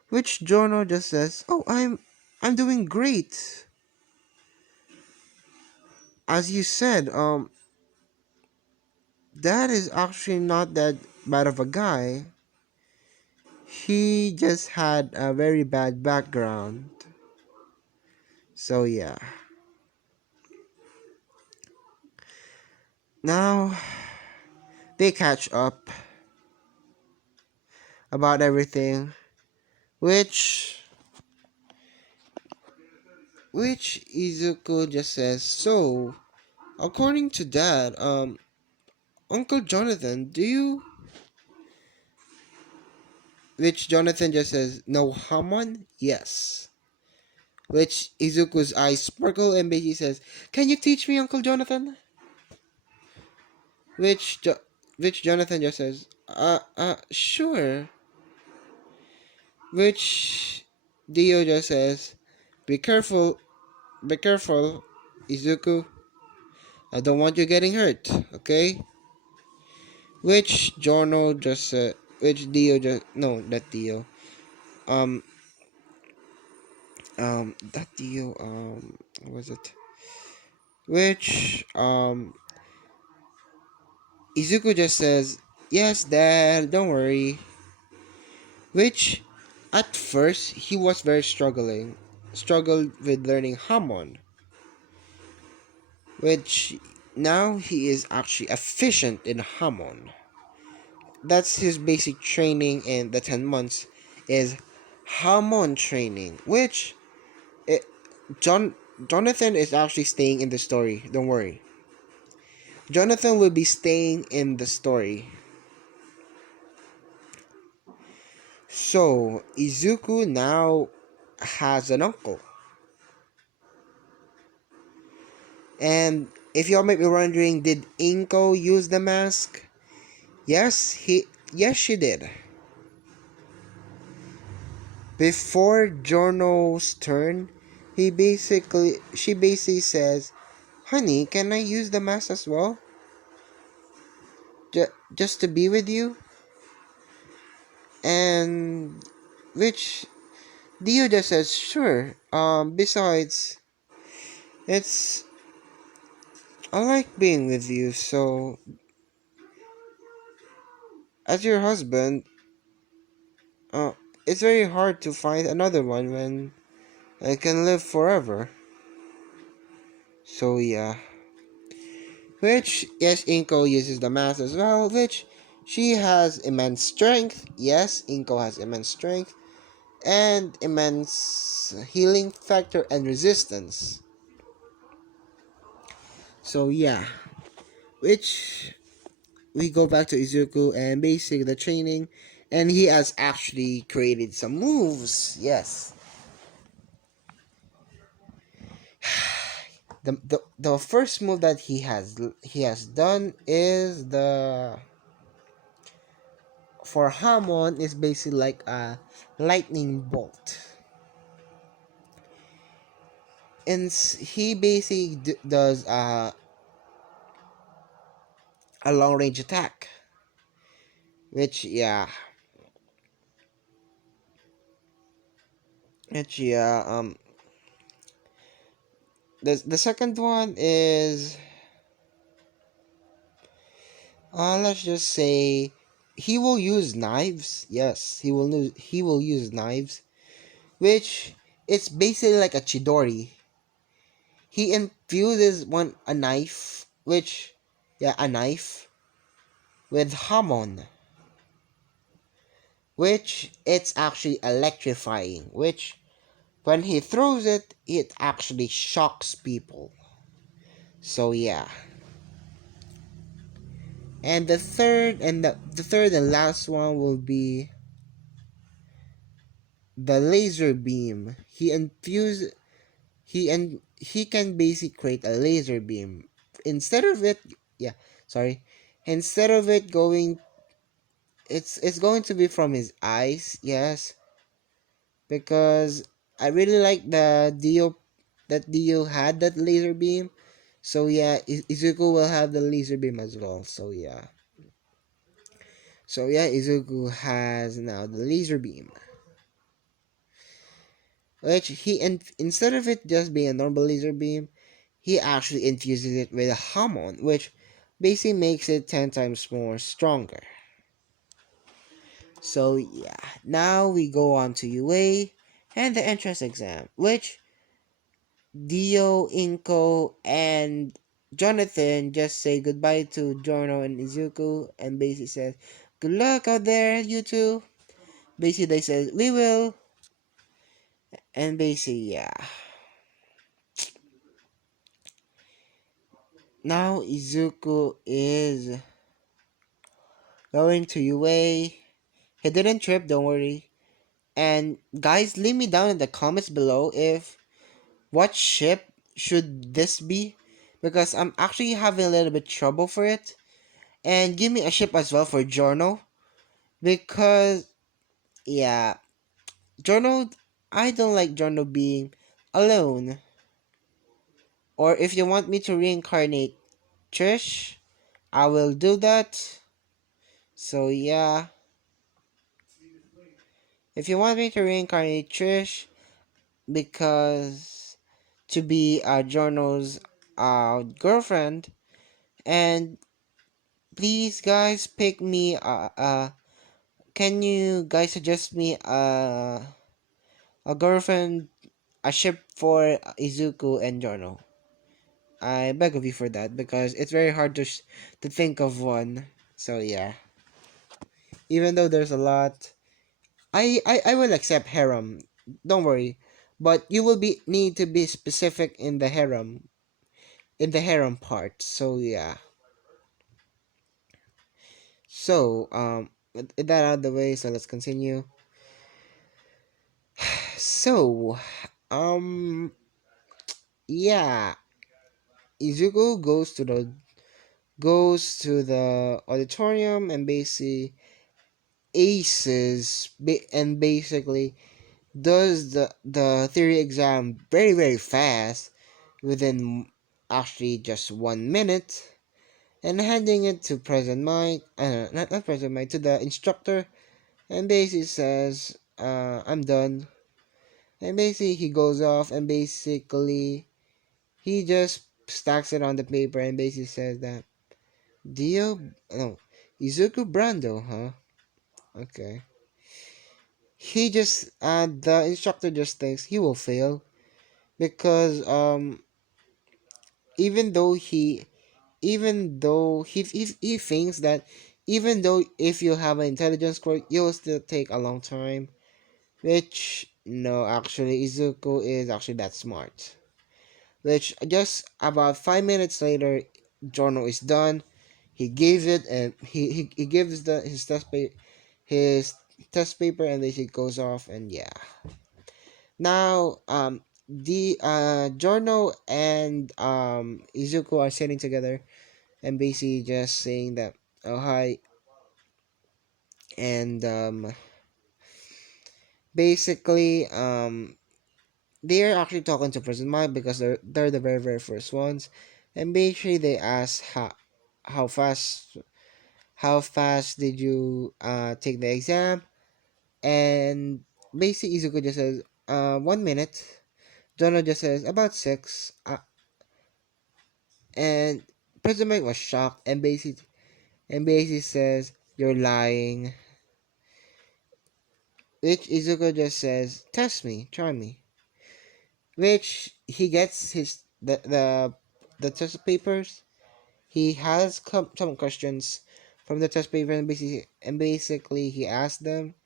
Which Giorno just says, "Oh, I'm doing great. As you said, that is actually not that bad of a guy. He just had a very bad background." So yeah. Now they catch up about everything, which Izuku just says, "So, according to that, Uncle Jonathan, do you?" Which Jonathan just says, "No, Hamon? Yes." Which Izuku's eyes sparkle and basically says, "Can you teach me, Uncle Jonathan?" Which which Jonathan just says, Sure." Which Dio just says, "Be careful, be careful, Izuku. I don't want you getting hurt, okay?" Which Jono just which Dio just no, that Dio. Um, that Dio. What was it? Which Izuku just says, "Yes, Dad. Don't worry." Which, at first, he was very struggled with learning Hamon. Which now he is actually efficient in Hamon. That's his basic training in the 10 months is Hamon training, which it, Jonathan is actually staying in the story. Don't worry. Jonathan will be staying in the story. So, Izuku now has an uncle. And if y'all might be wondering, did Inko use the mask? Yes, she did. Before Jorno's turn, she basically says, "Honey, can I use the mask as well? Just to be with you?" And which Dio just says, "Sure. Besides, it's I like being with you, so as your husband, uh, it's very hard to find another one when I can live forever." So yeah. Which, yes, Inko uses the mask as well, which she has immense strength. Yes, Inko has immense strength and immense healing factor and resistance. So yeah, which we go back to Izuku and basically the training, and he has actually created some moves. Yes, the first move that he has done is the for Hamon is basically like a lightning bolt, and he basically does a long range attack, which the second one is let's just say he will use knives. Yes, he will use knives, which it's basically like a chidori. He infuses a knife, a knife with Hamon, which it's actually electrifying, which When he throws it, it actually shocks people. So yeah. And the third and last one will be the laser beam. He can basically create a laser beam. Instead of it yeah, sorry. Instead of it going it's going to be from his eyes, yes. Because I really like the Dio that Dio had that laser beam. So yeah, Izuku will have the laser beam as well. So yeah. So yeah, Izuku has now the laser beam. Which instead of it just being a normal laser beam, he actually infuses it with a Hamon, which basically makes it 10 times more stronger. So yeah, now we go on to UA and the entrance exam, which Dio, Inko, and Jonathan just say goodbye to Giorno and Izuku and basically says, "Good luck out there, you two." Basically, they says, "We will." And basically, yeah. Now Izuku is going to UA. He didn't trip, don't worry. And guys, leave me down in the comments below if what ship should this be? Because I'm actually having a little bit trouble for it. And give me a ship as well for Giorno. Because, yeah, Giorno, I don't like Giorno being alone. Or if you want me to reincarnate Trish, I will do that. So, yeah. If you want me to reincarnate Trish, because to be Giorno's girlfriend, and please guys pick me can you guys suggest me a girlfriend, a ship for Izuku and Giorno? I beg of you for that because it's very hard to think of one. So yeah, even though there's a lot, I will accept harem. Don't worry, but you will be need to be specific in the harem part. So yeah. So with that out of the way, so let's continue. So yeah, Izuku goes to the auditorium and basically and basically does the theory exam very fast within actually just 1 minute and handing it to President Mike, not President Mike, to the instructor, and basically says, I'm done. And basically he goes off and basically he just stacks it on the paper and basically says that Dio, no, Izuku Brando, huh? Okay. The instructor just thinks he will fail because even though he he thinks that even though if you have an intelligence score you'll still take a long time, which no, actually Izuku is actually that smart, which just about 5 minutes later Jono is done. He gives it and he gives his test paper and then he goes off and yeah. Now, the Giorno and Izuku are sitting together and basically just saying that, oh hi, and basically they're actually talking to President Mike because they're the very first ones, and basically they ask how fast how fast did you take the exam, and basically Izuku just says 1 minute. Giorno just says about six. And President Mike was shocked and basically says, "You're lying." Which Izuku just says, "Test me, try me." Which he gets the test papers. He has some questions from the test paper and basically he asked them.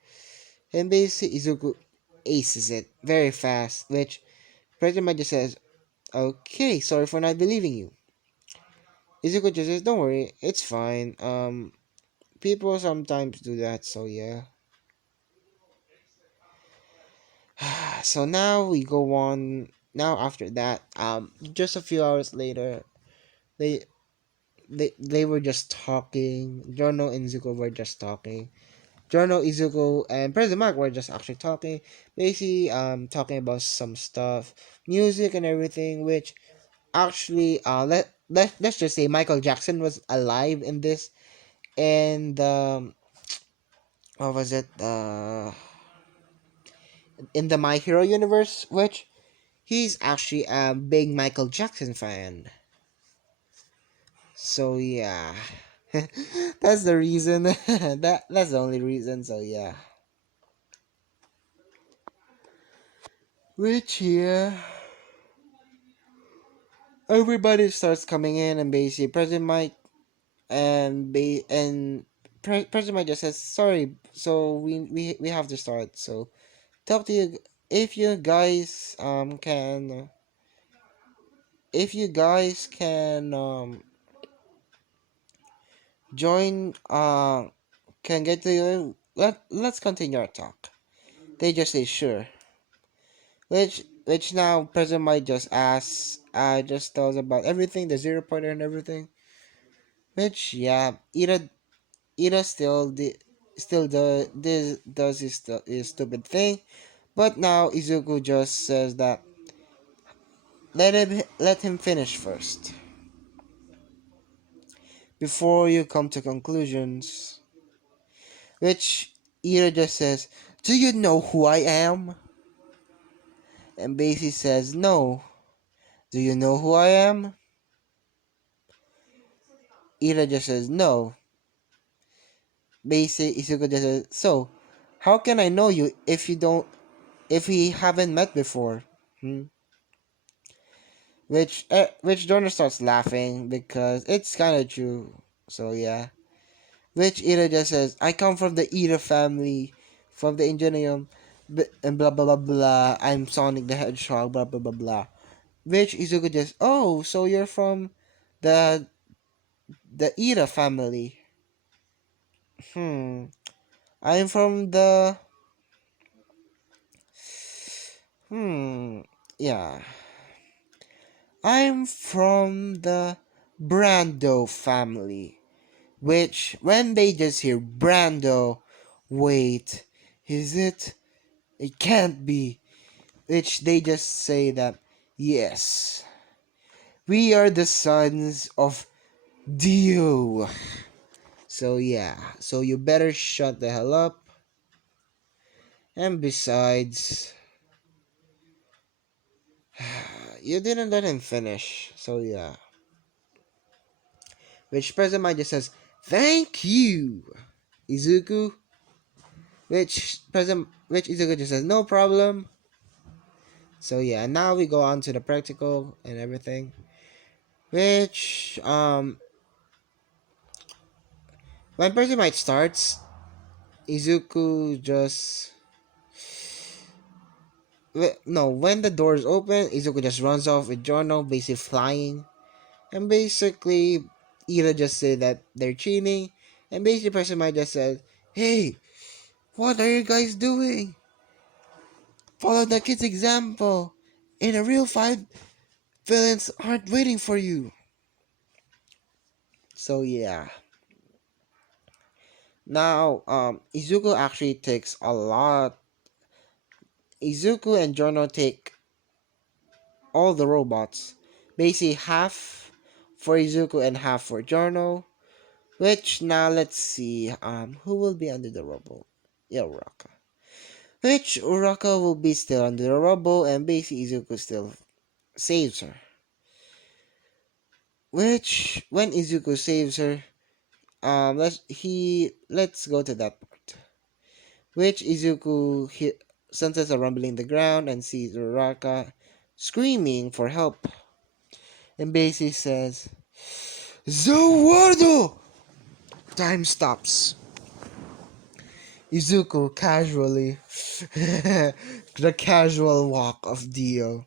And basically Izuku aces it very fast, which pretty much just says, "Okay, sorry for not believing you." Izuku just says, "Don't worry, it's fine. People sometimes do that, so yeah." So now we go on. Now after that, just a few hours later, they they were just talking. Jono and Izuku were just talking. Jono, Izuku, and President Mark were just actually talking. Basically, talking about some stuff, music and everything. Which actually, let's just say Michael Jackson was alive in this, and what was it? In the My Hero universe, which he's actually a big Michael Jackson fan. So yeah, that's the reason. That's the only reason. So yeah, which yeah, everybody starts coming in, and basically President Mike President Mike just says sorry. So we have to start. So talk to you if you guys can if you guys can join can get to you. Let's continue our talk. They just say sure. Which now President might just asks just tells about everything, the zero pointer and everything. Which yeah, Ida still does his stupid thing. But now Izuku just says that let him finish first. Before you come to conclusions. Which Ida just says, "Do you know who I am?" And Basie says, "No." "Do you know who I am?" Ida just says, "No." Basic Izuku just says, "So, how can I know you if we haven't met before?" Hmm? Which Donor starts laughing because it's kind of true. So yeah. Which Ida just says, "I come from the Ida family, from the Ingenium, and blah blah blah blah. I'm Sonic the Hedgehog, blah blah blah blah." Which Izuku just, "Oh, so you're from the the Ida family?" Hmm. I'm from the yeah. I'm from the Brando family. Which, when they just hear Brando, wait, is it? It can't be. Which they just say that, yes, we are the sons of DIO. So yeah, so you better shut the hell up. And besides, you didn't let him finish. So yeah. Which President Mike just says, "Thank you, Izuku." Which Izuku just says, "No problem." So yeah, now we go on to the practical and everything. Which when President Mike starts, Izuku just no, when the doors open, Izuku just runs off with Giorno, basically flying. And basically, Ira just said that they're cheating. And basically, President Mike just said, "Hey, what are you guys doing? Follow the kid's example. In a real fight, villains aren't waiting for you." So yeah. Now, Izuku actually takes a lot. Izuku and Giorno take all the robots. Basically, half for Izuku and half for Giorno. Which now let's see. Who will be under the rubble? Yeah, Uraka. Which Uraka will be still under the rubble, and basically Izuku still saves her. Which when Izuku saves her, let's go to that part. Which senses a rumbling in the ground and sees Uraka screaming for help. And basically says, "Zawardo!" Time stops. Izuku casually, the casual walk of Dio,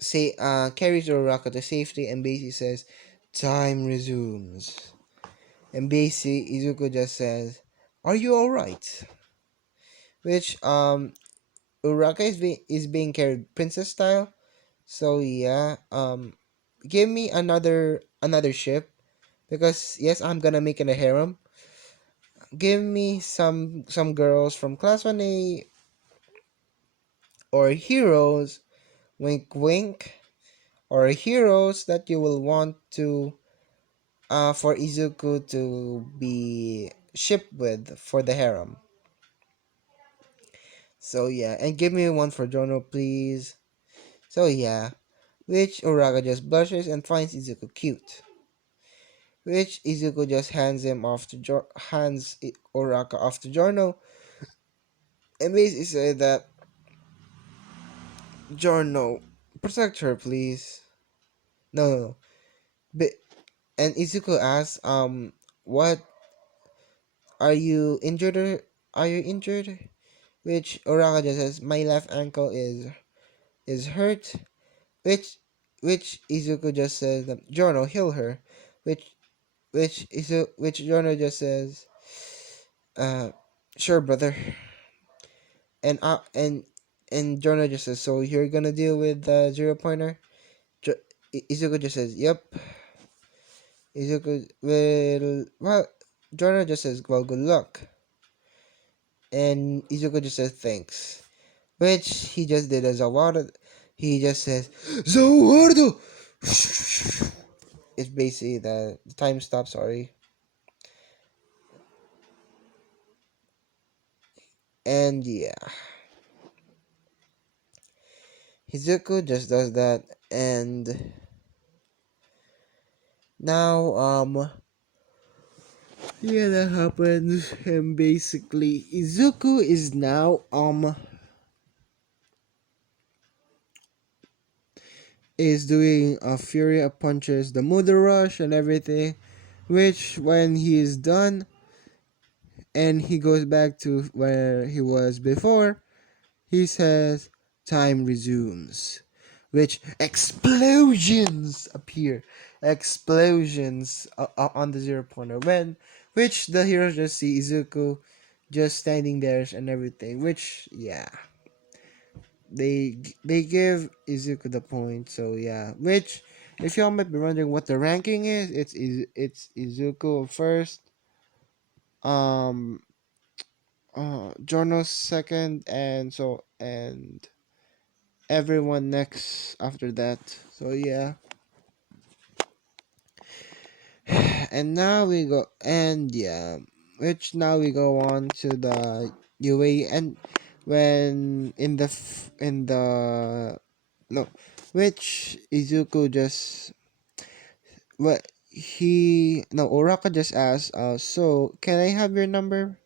carries Uraraka to safety, and basically says, "Time resumes." And basically, Izuku just says, "Are you alright?" Which Uraraka is being carried princess style. So yeah, give me another ship because yes, I'm gonna make it a harem. Give me some girls from class 1A or heroes, wink wink, or heroes that you will want to for Izuku to be shipped with for the harem. So yeah, and give me one for Jono, please. So yeah, which Uraga just blushes and finds Izuku cute. Which Izuku just hands Uraka off to Giorno, and basically said that Giorno, protect her, please. No, no, no. But, and Izuku asks, what are you injured? Are you injured? Which Uraka just says, my left ankle is hurt. Which Izuku just says, Giorno, heal her. Which which Giorno just says, uh, sure, brother. And Jonah just says, "So you're gonna deal with the 0 pointer?" Izuku just says, "Yep." Izuku well, Jonah just says, "Well, good luck." And Izuku just says, "Thanks," which he just did as a water. He just says, "Zawardo." It's basically the time stop. Sorry, and yeah, Izuku just does that, and now yeah, that happens, and basically Izuku is now is doing a fury of punches, the Mother Rush and everything, which when he is done and he goes back to where he was before, he says time resumes. Which explosions appear, explosions on the 0 pointer when which the heroes just see Izuku just standing there and everything. Which yeah, they give Izuku the point. So yeah, which if y'all might be wondering what the ranking is, it's Izuku first, um, Jorno second, and everyone next after that. So yeah, and now we go and yeah, which now we go on to the UA and when in the no, which Izuku just what he no Oraka just asked, so can I have your number?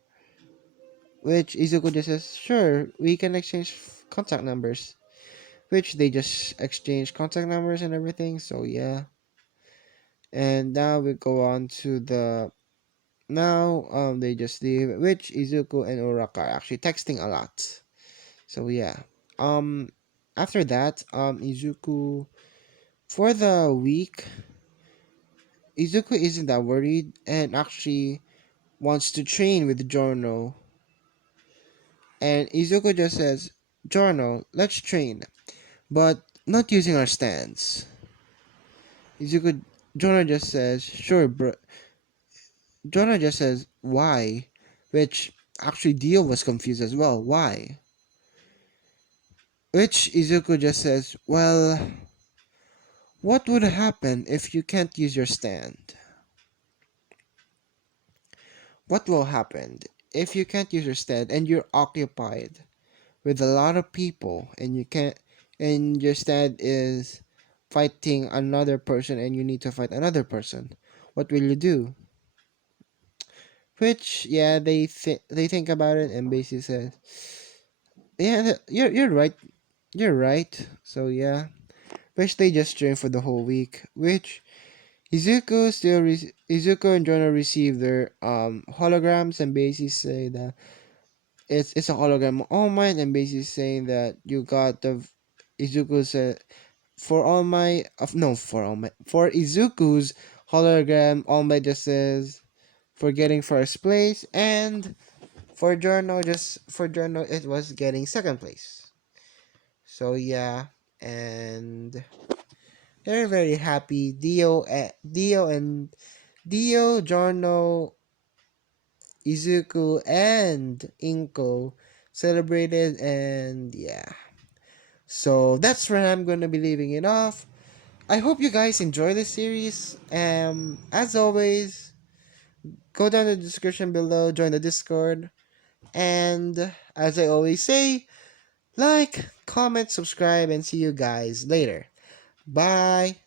Which Izuku just says, sure, we can exchange contact numbers. Which they just exchange contact numbers and everything. So yeah, and now we go on to the now they just leave. Which Izuku and Oraka are actually texting a lot. So yeah, um after that Izuku for the week Izuku isn't that worried and actually wants to train with Giorno. And Izuku just says, Giorno, let's train, but not using our stands. Izuku, Giorno just says, sure, bro. Giorno just says, why? Which actually Dio was confused as well. Why? Which Izuku just says, well, what would happen if you can't use your stand? What will happen if you can't use your stand and you're occupied with a lot of people and you can't and your stand is fighting another person and you need to fight another person, what will you do? Which yeah, they think about it and basically says, yeah, you're right, you're right. So yeah, which they just train for the whole week, which Izuku and Jono receive their holograms and basically say that it's a hologram All Might, and basically saying that you got the Izuku said for All Might no for All Might for Izuku's hologram All Might just says for getting first place, and for Jono it was getting second place. So yeah, and they're very happy. Dio, Giorno, Izuku, and Inko celebrated, and yeah. So that's where I'm gonna be leaving it off. I hope you guys enjoy this series. As always, go down to the description below, join the Discord, and as I always say, like, comment, subscribe, and see you guys later. Bye.